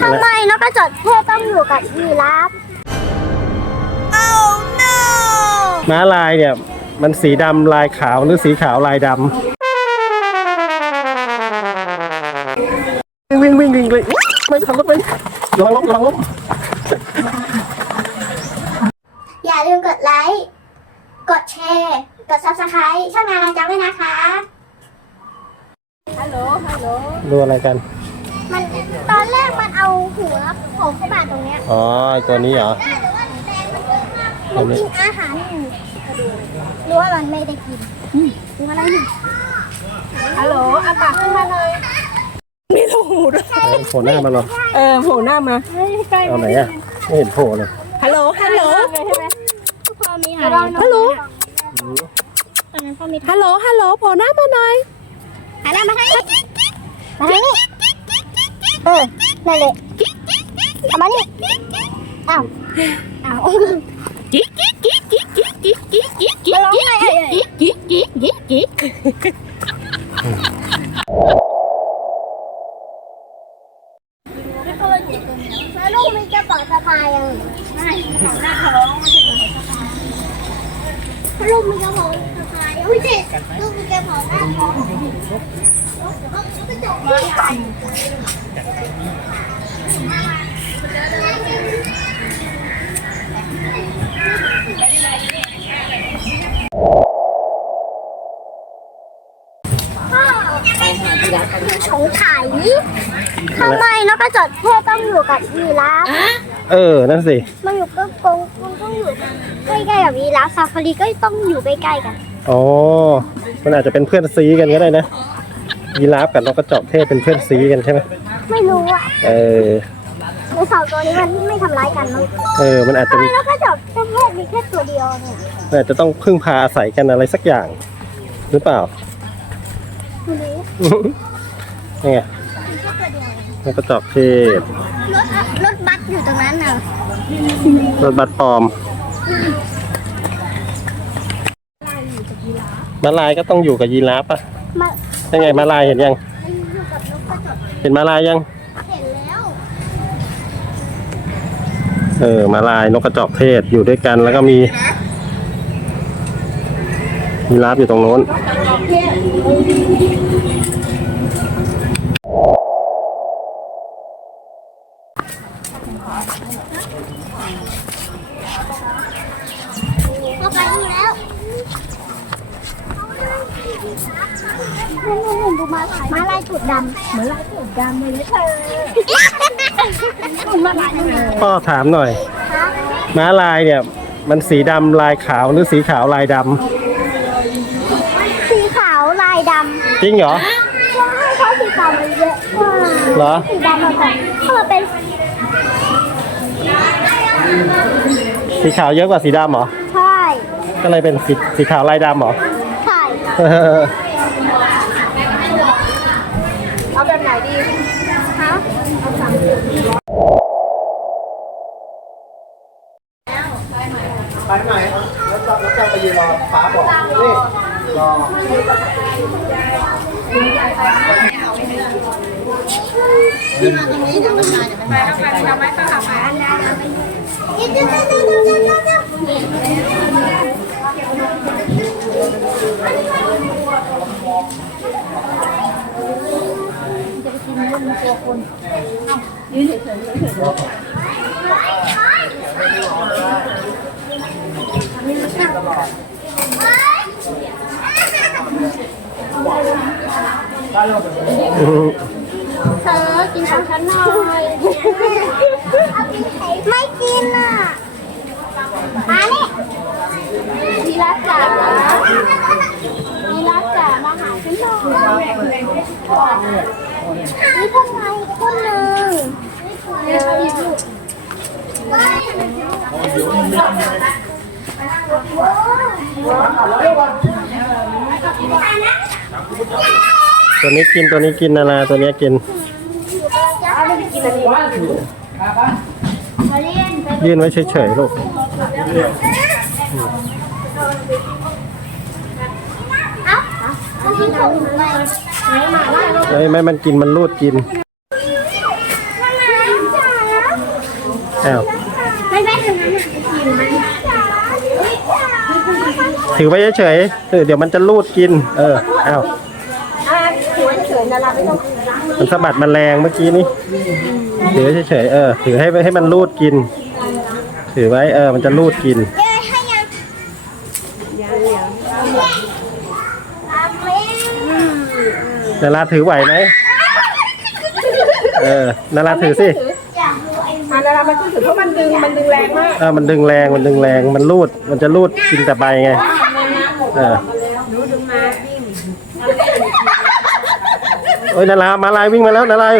ทำไมนกกระจอกเทศต้องอยู่กับยีราฟม้าลายเนี่ย มันสีดำลายขาวหรือสีขาวลายดำวิ่งวิ่งวิ่งวิ่งเลยไม่ขับรถไประวังล้มระวังล้มอย่าลืมกดไลค์ กดแชร์ กด subscribe ช่องงานเราจำไว้นะคะ ฮัลโหล ฮัลโหล ดูอะไรกันมันตอนแรกมันเอาหัวของเข้ามาตรงเนี้ย อ๋อไอ้ตัวนี้เหรอมันกินอาหารอยู่รู้ว่ามันไม่ได้กินกินอะไรอยู่ฮัลโหลเอาปากขึ้นมาเลยมีรูหูด้วยเออโผล่หน้ามาหรอเออโผล่หน้ามา เอาไหนอะ ไม่เห็นโผล่เลยฮัลโหล ฮัลโหล พอมีหาฮัลโหลตอนนั้นพอมีฮัลโหล ฮัลโหลโผล่หน้ามาหน่อยหันหน้ามาทางนี้มาทางนี้เออนั่นเลย เอามานี่อ้าวอ้าวมาร้องไงเอ่ยแล้วลูกมีกระเป๋าสะพายยังไม่หน้าท้องไม่ใช่กระเป๋าสะพายลูกมีกระเป๋าสะพายไม่ใช่ลูกมีกระเป๋าหน้าท้องกระจกมาใหญ่ สงสัยทำไมนกกระจอกเทศต้องอยู่กับยีราฟเออ นั่นสิ มันอยู่ก็กงมันต้องอยู่ใกล้ๆกับยีราฟซาฟารีก็ต้องอยู่ใกล้ๆกัน อ๋อ มันอาจจะเป็นเพื่อนซีกันก็ได้นะยีราฟกับนกกระจอกเทศเป็นเพื่อนซีกันใช่ไหมไม่รู้อะ เออ ในสองตัวนี้มันไม่ทำร้ายกันมั้งเออ มันอาจทำจะไมมีนกกระจอกเทศมีแค่ตัวเดียวเนี่ยมันอาจจะต้องพึ่งพาอาศัยกันอะไรสักอย่าง หรือเปล่าไม่รู้นี่ไงมีแค่ตัวเดียวนกกระจอกเทศรถรถบัสอยู่ตรงนั้นน่ะรถบัสปลอมมาลายก็ต้องอยู่กับยีราฟป่ะมายังไงมาลายเห็นยังอยู่กับนกกระจอกเห็นมาลายยัง เออมาลายนกกระจอกเทศอยู่ด้วยกันแล้วก็มียีราฟอยู่ตรงโน้นเข้าไปแล้วมาลายมาลายจุดดำเหมือนลายจุดดำเลยเธอ มาลายยังไงพ่อถามหน่อย ม้าลายเนี่ย มันสีดำลายขาวหรือสีขาวลายดสีขาวลายดำำจริงเหรอใช่เพราะสีขาวมันเยอะกว่าเหรอ สีดำมันแบบถ้ามันเป็นสีขาวเยอะกว่าสีดำเหรอ ใช่ก็เลยเป็นสีสีขาวลายดำเหรอ ใช่ เอา lò phá bỏ đi lò khi mà tôi nghĩ là mình là mình phải không phải đâu mấy có học phải anh ra Dưới này thử, dưới này thử. นรอฟ้าบอกนี่รอเธอกินของฉันหน่อย ไม่กินอะ มาเนี่ยวีรัสจ๋าวีรัสจ๋ามาหาฉันหน่อยนี่พวกไงคนหนึ่งนี่เขาอีกลูก ตัวนี้กินตัวนี้กินนาราตัวเนี้ยกินมาเล่นไปยื่นไว้เฉยๆลูกเอ้ามันกินของไปไหนมาล่ะเฮ้ยไม่มันกินมันรูดกินมันมาอ้าว ไม่ได้ทางนั้นอะกินไหม ถือไว้เฉยๆเออเดี๋ยวมันจะลูดกิน เอออ้าวอ่าถือเฉยๆนาราไม่ต้องมันสะบัดแมลงเมื่อกี้นี้ถือไว้เฉยๆเออถือให้ให้มันลูดกิน ถือไว้เออ มันจะลูดกินเอ้ยให้ยังยังยังอาเมนนาราถือไหวไหมเออ นาราถือสิอยากดูไอ้อ่านารามันขึ้นถือเพราะมันดึงมันดึงแรงมาก เออมันดึงแรง มันดึงแรง มันลูด มันจะลูดกินแต่ใบไง เออโอ้ยนารามาลายวิ่งมาแล้วนาลาย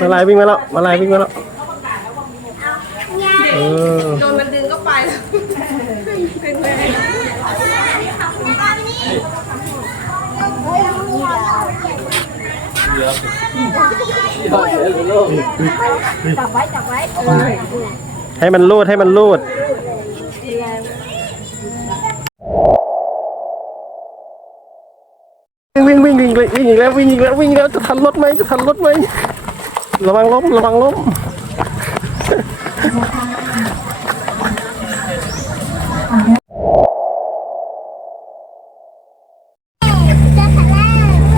นาลายวิ่งมาแล้วมาลายวิ่งมาแล้วเออโดนมันดึงก็ไปแล้วดึงแรงจับไว้จับไว้ให้มันลูดให้มันลูด วิ่งวิ่งวิ่งวิ่งอีกแล้ววิ่งอีกแล้ววิ่งอีกแล้วจะทันรถไหมจะทันรถไหมระวังล้มระวังล้ม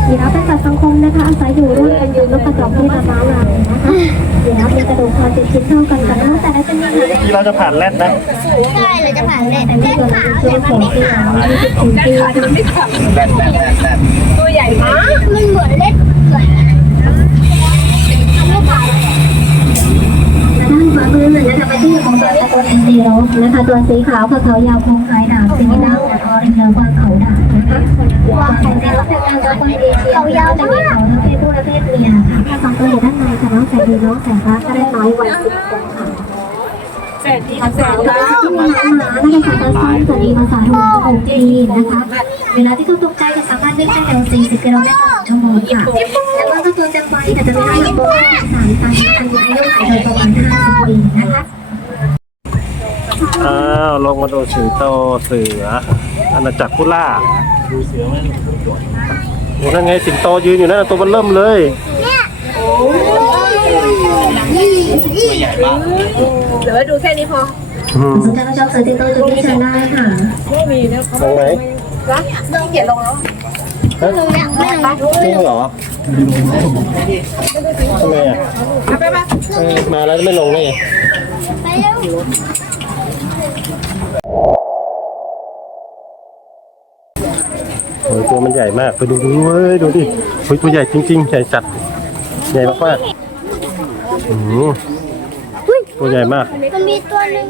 ยีราฟเป็นสัตว์สังคมนะคะอาศัยอยู่ร่วมกันยืนนกกระจอกที่ระม้าลายนะคะยีราฟมีกระดูกคอติดชิ้นเท่ากันกับนกแต่ละชนิดนะที่เราจะผ่านแรดนะ แต่ช่วงมันของไม่ปีขาอายุสิบสี่ปีตัวใหญ่มากมันเหมือนเล่นเหมือนไม่ผ่านด้านขวามือนะคะไปที่ของตัวตะโกนเอ็นซีโรนะคะตัวสีขาวคือเขายาวโค้งคล้ายดาบสีดำและออเรนจ์กวางเขาดาบนะคะวางของแต่ละเป็นการตัวคนเอเชียจะมีเขาทั้งเพศผู้และเพศเมียค่ะสองตัวอยู่ด้านในค่ะน้องแสนดีน้องแสนรักก็ได้น้อยวันสิบคนค่ะ ภาเสร็ษาจที่แล้วมีหมาและภาษาภาษาสวัสดีภาษาถูกของจีนนะคะ เวลาที่เขาตกใจจะสามารถวิ่งได้เร็ว40กิโลเมตรต่อชั่วโมงค่ะแล้วก็ถ้าตัวเต็มวัยแต่จะมีน้ำหนักตัวสามตันอายุอายุไขโดยประมาณ50ปีนะคะอ้าวลงมาดูสิงโตเสืออาณาจักรพุล่าดูเสือไหมโอ้นั่นไงสิงโตยืนอยู่นั่นนะตัวมันเริ่มเลย เหลือไว้ดูแค่นี้พออืมสนใจมาชอบเสือติโตจุดที่เชิญได้ค่ะไม่มีแล้วลงไหมต้องเขียนลงแล้วฮะจริงเหรอทำไมอะไปไปเออมาแล้วไม่ลงได้ไงไปเร็วโอ้ยตัวมันใหญ่มากไปดูดูเว้ยดูดิเฮ้ยตัวใหญ่จริงๆ ใหญ่จัด ใหญ่มากๆอืม ตัวใหญ่มาก มันมีตัวหนึ่ง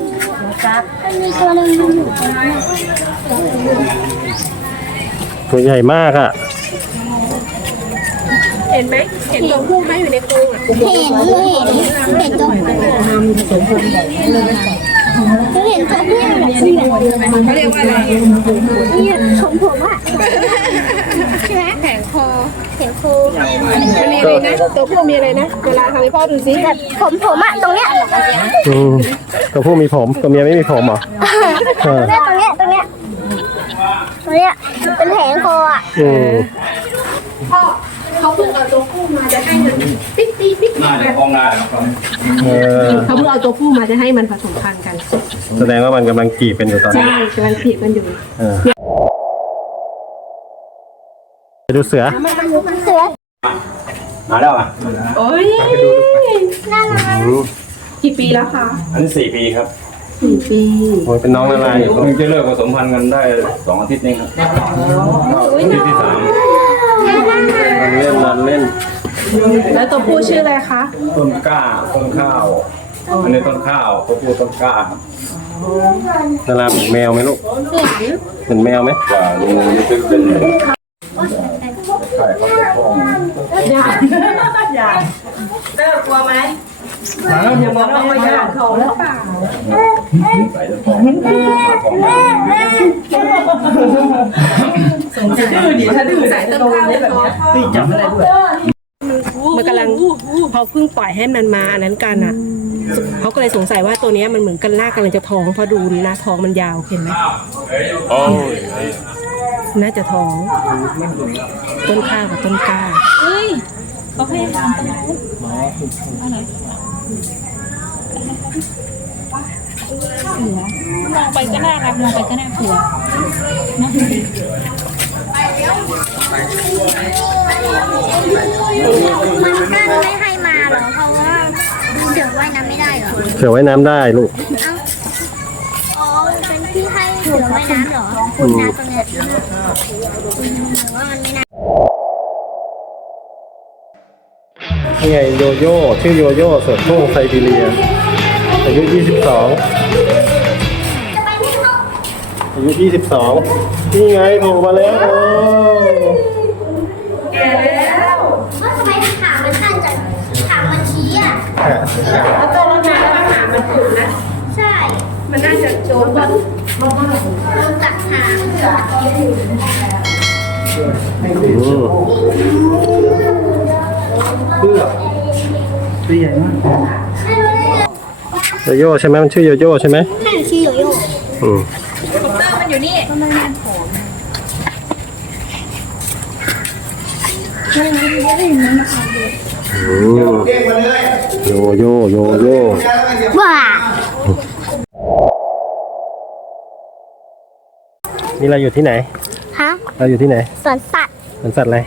มันมีตัวหนึ่งมันอยู่ตรงนั้นตัวใหญ่มากอะ เห็นไหมเห็นตัวผู้ไหมอยู่ในกรงอะเห็นเห็นเห็นตัวผู้เห็นตัวผู้แบบนี้เขาเรียกว่าอะไรเนี่ยผมผมอะใช่ไหมแผงคอเห็นครู มันมีอะไรนะตัวผู้มีอะไรนะเวลาทำให้พ่อดูซิแบบผมผมอะตรงเนี้ยอืมตัวผู้มีผมตัวเมียไม่มีผมเหรอเออตรงเนี้ยตรงเนี้ยตรงเนี้ยตรงเนี้ยเป็นแผงคออะอืมพ่อเขาเพิ่งเอาตัวผู้มาจะให้มันปิ๊กปิ๊กปิ๊กน่าจะคลองได้ครับเออเขาเพิ่งเอาตัวผู้มาจะให้มันผสมพันธุ์กันแสดงว่ามันกำลังจีบเป็นอยู่ตอนนี้ใช่กำลังผีกันอยู่ เออไปดูเสือ เสือ มาแล้วอะโอ้ยน่ารักอืมกี่ปีแล้วคะอันนี้สี่ปีครับสี่ปีโอ้ยเป็นน้องละลายอยู่เพิ่งจะเลิกผสมพันธุ์กันได้สองอาทิตย์เองครับอาทิตย์ที่สามนอนเล่นนอนเล่น แล้วตัวผู้ชื่ออะไรคะต้นกล้าต้นข้าว อันนี้ต้นข้าวตัวผู้ต้นกล้าครับนาราเหมือนแมวไหมลูก เหมือนแมวไหมว่าลุงนี่เป็นเป็น ใช่เขาเป็นพ่ออย่าอย่าเลิกกลัวไหมอย่ามองว่ามันขนาดเขาแล้วเปล่าใส่ต้นพ่อของดื้อดิถ้าดื้อใส่ต้นข้าวแบบนี้ตีจับอะไรด้วยมันกำลังพอเพิ่งปล่อยให้มันมาอันนั้นกันอะเขาก็เลยสงสัยว่าตัวเนี้ยมันเหมือนกันลากกำลังจะท้องเพอดูนะท้องมันยาวเห็นไหมโอ้ยน่าจะท้อง ต้นข้าวกับต้นกล้าเหนือมองไปก็น่ารักมองไปก็น่ากลัวเนอะมันกั้นไม่ให้มาเหรอเพราะว่าเสือว่ายน้ำไม่ได้เหรอเสือไว้น้ำได้ลูกเอ้าอ๋อเป็นที่ให้เสือว่ายน้ำเหรอคุณน้ำตรงเนี้ยอืมหรือว่ามันไม่น่า นี่ไงโยโย่ ชื่อโยโย่เสือโคร่งไซบีเรีย อายุ 22 อายุ 22 นี่ไงโผล่มาแล้วโอ้ว่าทำไมขามันสั้นจังขามันชี้อะแล้วก็แล้วนะว่าหามันถูกนะ ใช่ มันน่าจะโจนแบบลงจากหาง อืมตัวใหญ่มากโยโย่ใช่ไหมมันชื่อโยโย่ใช่ไหมนั่นชื่อโยโย่อืมมันอยู่นี่อืมเก่งมาเลยโยโย่โยโย่ว้านี่เราอยู่ที่ไหน ฮะเราอยู่ที่ไหนสวนสัตว์สวนสัตว์อะไร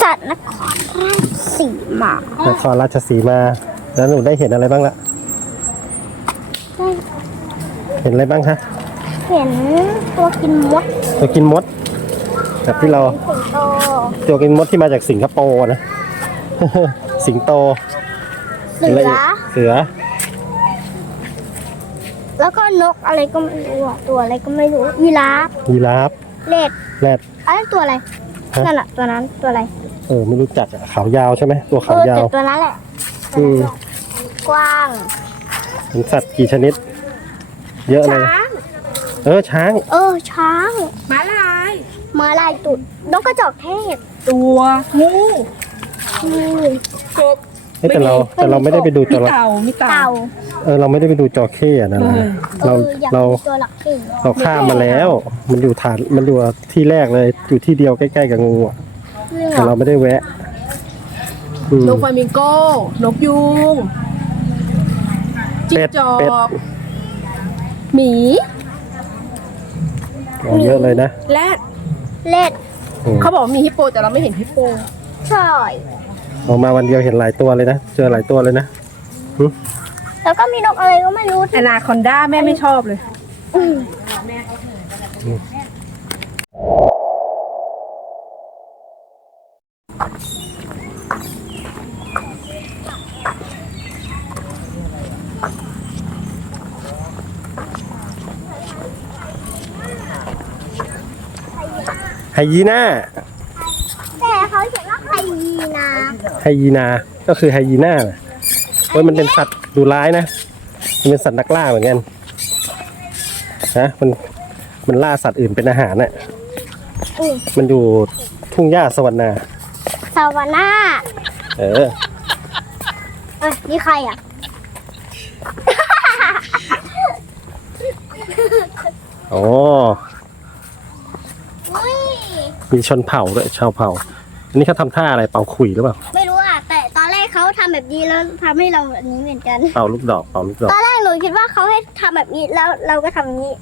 สัตว์นครราชสีมานครราชสีมา แล้วหนูได้เห็นอะไรบ้างละเห็นอะไรบ้างคะเห็นตัวกินมดตัวกินมดแบบที่เราสิงโตตัวกินมดที่มาจากสิงคโปร์นะ สิงโตเสืห็นะไรอกเสือแล้วก็นกอะไรก็ไม่รู้อะตัวอะไรก็ไม่รู้ยีราฟยีราฟ เลดแรดอันนั้นตัวอะไรฮะนั่นอะตัวนั้นตัวอะไรเออไม่รู้จักอะขาวยาวใช่ไหมตัวเอขาวอยาแต่ว ตัวนั้นแหละอืม กว้างเป็นสัตว์กี่ชนิด เยอะเลยช้างเออช้าง เออช้างม้าลาย มาลายตุดนกกระจอกเทศตัว งูงูกบ เอ้ยแต่เราแต่เราไม่ได้ไปดูจมีระเต่ามีเต่า เต่าเออเราไม่ได้ไปดูจระเข้อะนะเออเราอออยากเราดูตัวหลักเก่งเราข้ามมาแล้ว มันอยู่ฐานมันอยู่ที่แรกเลยอยู่ที่เดียวใกล้ๆกับงูอะจริงเหรแต่อเราไม่ได้แวะอืม นกฟลามิงโก้ นกยูงจิ้งเป็ดจอเป็ด กหมี อ๋อเยอะเลยนะแรดเล็ดอืมเขาบอกว่ามีฮิปโปแต่เราไม่เห็นฮิปโปใช่อ อกมาวันเดียวเห็นหลายตัวเลยนะ เจอหลายตัวเลยนะแล้วก็มีนกอะไรก็ไม่รู้อนาคอนด้าแม่ไม่ชอบเลยอืมไฮยีน่า แต่เขาเขียนว่าไฮยีนา ไฮยีนา ก็คือไฮยีน่าน่ะเว้ยมันเป็นสัตว์ดุร้ายนะ มันเป็นสัตว์นักล่าเหมือนกันนะมันมันล่าสัตว์อื่นเป็นอาหารน่ะอืมมันอยู่ทุ่งหญ้าสวรรณาซาวาน่าเออเอ้ยนี่ใครอะอ๋ออุ้ยมีชนเผ่าด้วยชาวเผ่า อันนี้เขาทำท่าอะไรเป่าขลุ่ยหรือเปล่า ไม่รู้อะแต่ตอน แรกเขาทำแบบนี้แล้วทำให้เราแบบนี้เหมือนกันเป่าลูกดอกเป่าลูกดอกตอนแรกหนูคิดว่าเขาให้ทำแบบนี้แล้วเราก็ทำอย่างนี้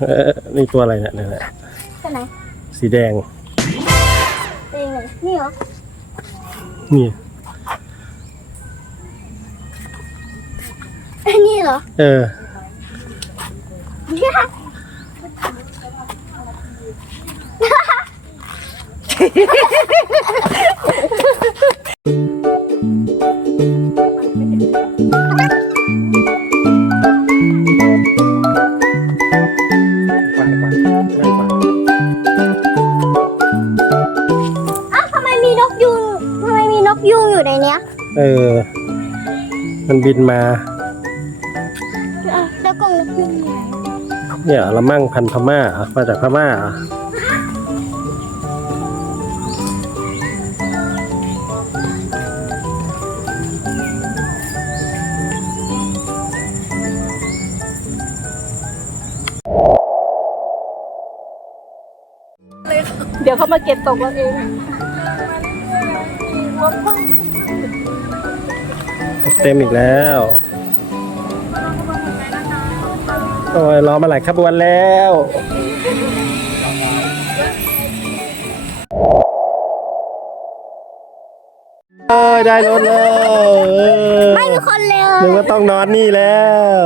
เออนี่ตัวอะไรเนี่ยนี่นแหละใช่ไหมสีแดงเป็นไงนี่เหรอนี่อันนี้เหรอเอออ้ ยุงอยู่ในเนี้ย เออ มันบินมาอ้าวแล้วกรงนกยุงอยู่ไหนเนี่ยละมั่งพันธุ์พม่าเหรอมาจากพม่าเหรอเดี๋ยวเขามาเก็บตกเราเอง เต็มอีกแล้วโอ้ยรอมาหลายขบวนแล้วเอ้ยได้รถแล้วเออไม่มีคนเลยนึกว่าต้องนอนนี่แล้ว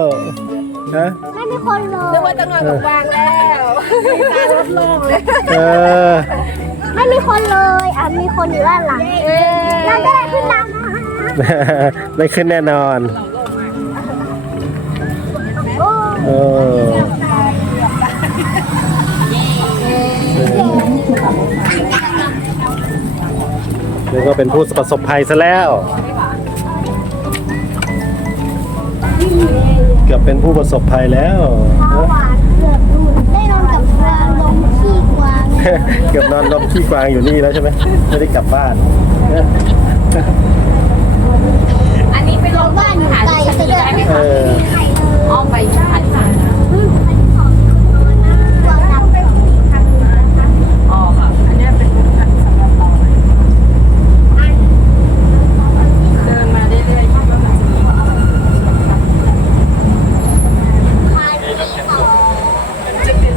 ฮะไม่มีคนเลยนึกว่าจะนอนกับวางแล้วตารถโล่งเลย เออ ไม่มีคนเลยอะ มีคนอยู่ด้านหลังเราจะได้ขึ้นหลังนะคะไม่ขึ้นแน่นอนโอ้เออนึกว่าเป็นผู้ประสบภัยซะแล้ว เกือบเป็นผู้ประสบภัยแล้วข้าวหวานเกือบดูดได้นอนกับกวางลงขี้กวาง เกือบนอนลมขี้กวางอยู่นี่แล้วใช่ไหมไม่ได้กลับบ้าน อันนี้ไปลงบ้านอยู่ไกลจะเดินเอออ้อมไปชาติค่ะ กวางดำไป อ๋อค่ะอันนี้เป็นรถคันสำหรับเราเดินมาเรื่อยๆคิดว่ามันจะมี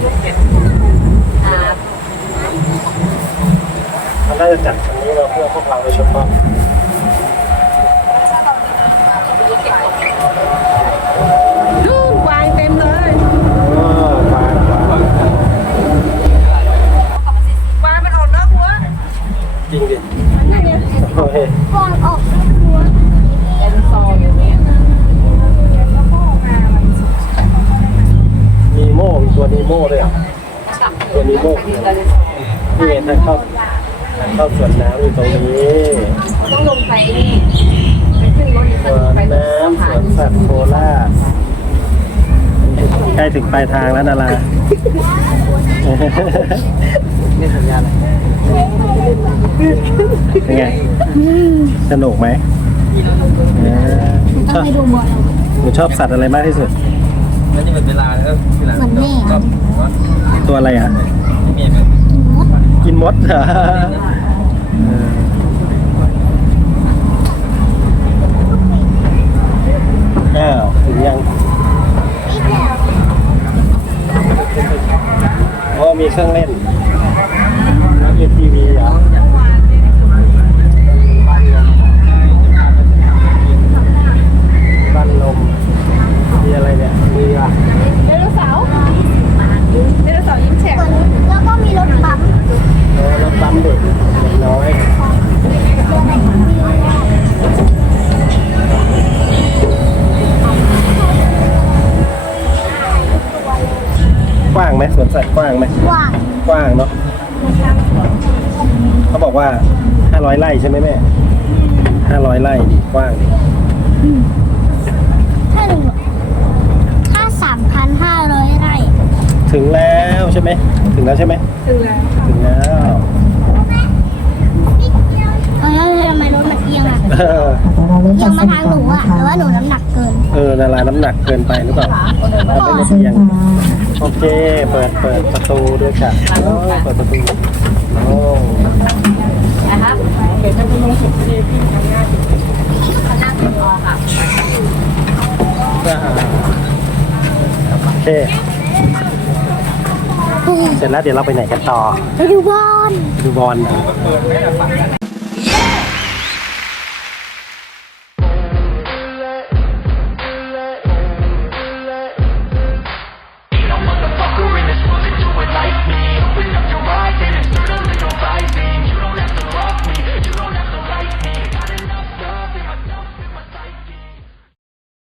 มันน่าจะจัดอันนี้มาเพื่อพวกเราโดยเฉพาะ นู่นวางเต็มเลย อ๋อกวางกวาง วางมันออกนอกหัว จริงดิโอเค กวางออกหัว เป็นซองอย่างนี้ มีโม่มีตัวนีโม่ด้วยเหรอ ตัวนีโม่นี่ไงทางเข้าทางเข้าสวนน้ำอยู่ตรงนี้ต้องลงไปนี่ไปขึ้นรถอีกสวนน้ำสวนสัตว์โคราชใกล้ถึงปลายทางแล้วนารานี่สัญญาณอะไรเป็นไง สนุกไหมเออชอบไปดูบอลหนูชอบสัตว์อะไรมากที่สุดแล้วนี่เป็นเวลาแล้วเวลาเหมือนแม่ก็ว่าตัวอะไรอะ มีแบบกินมดเหรอเอออ้าวถึงยังโอ้มีเครื่องเล่น กว้างไหมสวนสัตว์กว้างไหมกวางกว้างเนาะเขาบอกว่าห้าร้อยไร่ใช่ไหมแม่ห้าร้อยไร่ดีกว้างดีถ้าหนึ่งถ้าสามพันห้าร้อยไร่ ถึงแล้วใช่ไหมถึงแล้วใช่ไหมถึงแล้วถึงแล้ว เออทำไมรถมัน เอียงอะเออเอียงมาทางหนูอะแต่ว่าหนูน้ำหนักเกินเออนารายน้ำหนักเกินไปหรือเปล่าเอาไม่ได้เสียงโอเค เปิดเปิดประตูด้วยค่ะโอ้เปิดประตูโอ้นะครับเดี๋ยวจะไปลงสุดที่พี่ทำงานเขานั่งรอค่ะโอเคเสร็จแล้วเดี๋ยวเราไปไหนกันต่อไปดูบอลดูบอล